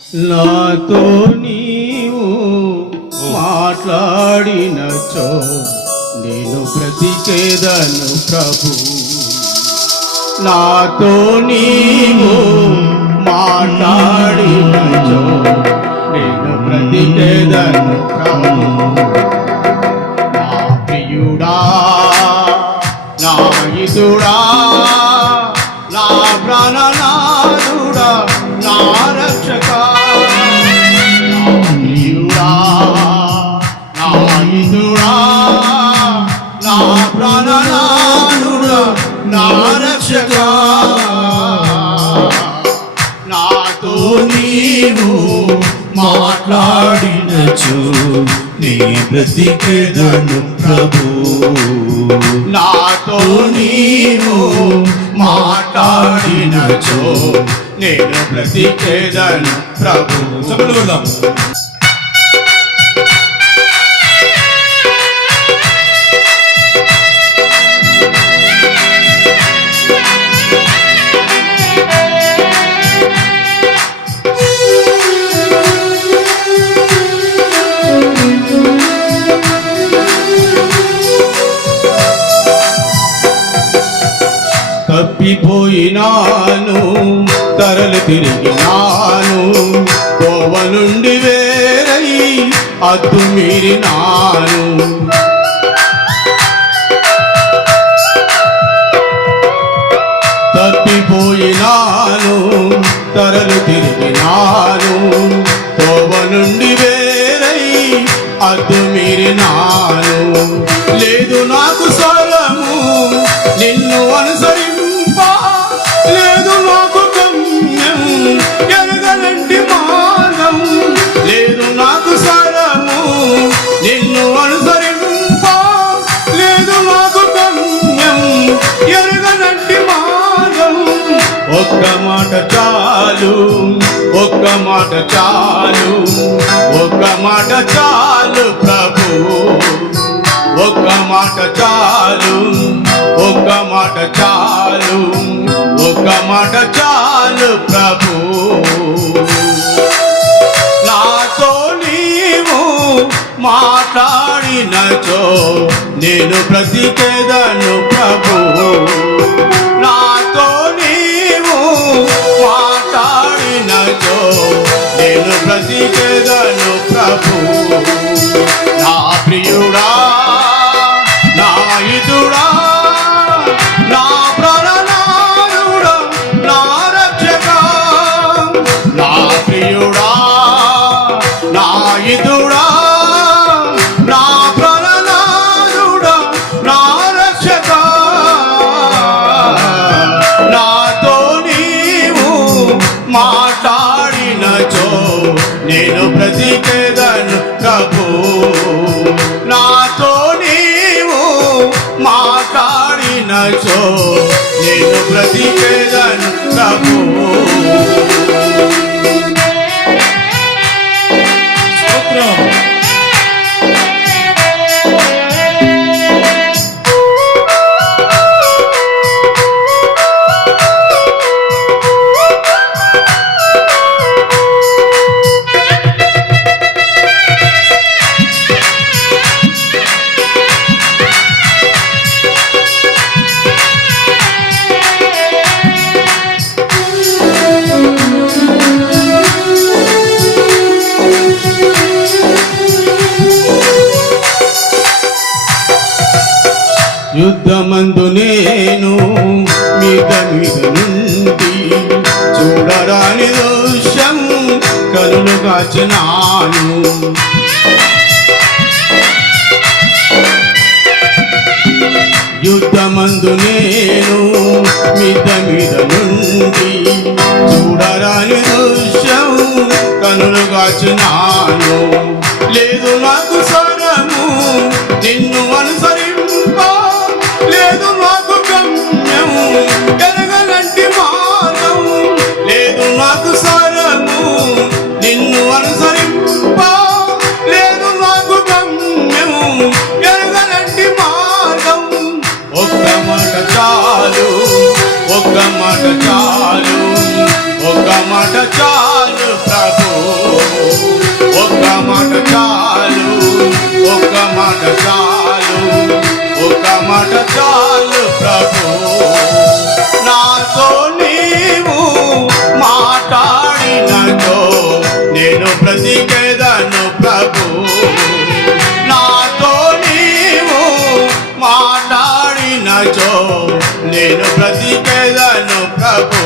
నాతో నీవు మాట్లాడినచో నేను బ్రతికేదను ప్రభు. నాతో నీవు మాట్లాడినచో నేను బ్రతికేదను ప్రభు. నా ప్రియుడా, నా హితుడా, నా ప్రాణనాథుడా, నా రక్షకా, నా ప్రియుడా, నా హితుడా, నా ప్రాణనాథుడా, నా రక్షకా, నాతో నీవు మాట్లాడినచో నీ బ్రతికెదను ప్రభు. నాతో నీవు మాట్లాడినచో నేను బ్రతికెదను ప్రభు. చెప్పండి వెళ్దాం. తప్పిపోయినాను, తరలు తిరిగినాను, కోవ నుండి వేరై అద్దు మీరినాను. తప్పిపోయినాను, తరలు తిరిగినాను, కోవ నుండి వేరై అద్దు మీరినాను. లేదు నాకు స్వరము నిన్ను అనుసరింప, లేదు నాకు గమ్యం ఎరగనంటి మార్గం. లేదు నాకు స్వరము నిన్ను అనుసరింప, లేదు నాకు గమ్యం ఎరగనంటి మార్గం. ఒక్క మాట చాలు, ఒక్క మాట చాలు, ఒక్క మాట చాలు ప్రభు. ఒక్క మాట చాలు, ఒక్క మాట చాలు, ఒక్క మాట చాలు ప్రభు. నాతో నీవు మాట్లాడినచో నేను బ్రతికెదను ప్రభు. నాతో నీవు మాట్లాడినచో నేను బ్రతికెదను ప్రభు. నా ప్రియుడా, నా హితుడా, నా ప్రాణనాథుడా, నా రక్షకా, నా ప్రియుడా, నా హితుడా, నా ప్రాణనాథుడా, నా రక్షకా, నాతో నీవు మాట్లాడినచో నేను బ్రతికెదను ప్రభు. నాతో నీవు మాట్లాడినచో నేను బ్రతికెదను ప్రభు. యుద్ధమందు నేను మీద మీద నుండి చూడరాని దృశ్యం కనులు కాచినాను. యుద్ధమందు నేను మీద మీద నుండి చూడరాని దృశ్యం కనులు కాచినాను. లేదు నాకు స్వరము నిన్ను అనుసరింప, లేదు నాకు గమ్యం ఎరగనంటి మార్గం. లేదు నాకు స్వరము నిన్ను అనుసరింప, లేదు నాకు గమ్యం ఎరగనంటి మార్గం. ఒక్క మాట చాలు, ఒక్క మాట చాలు, ఒక్క మాట చాలు ప్రభు. బ్రతికెదను నేను బ్రతికెదను ప్రభు నాతో నీవు మాట్లాడినచో నేను బ్రతికెదను ప్రభు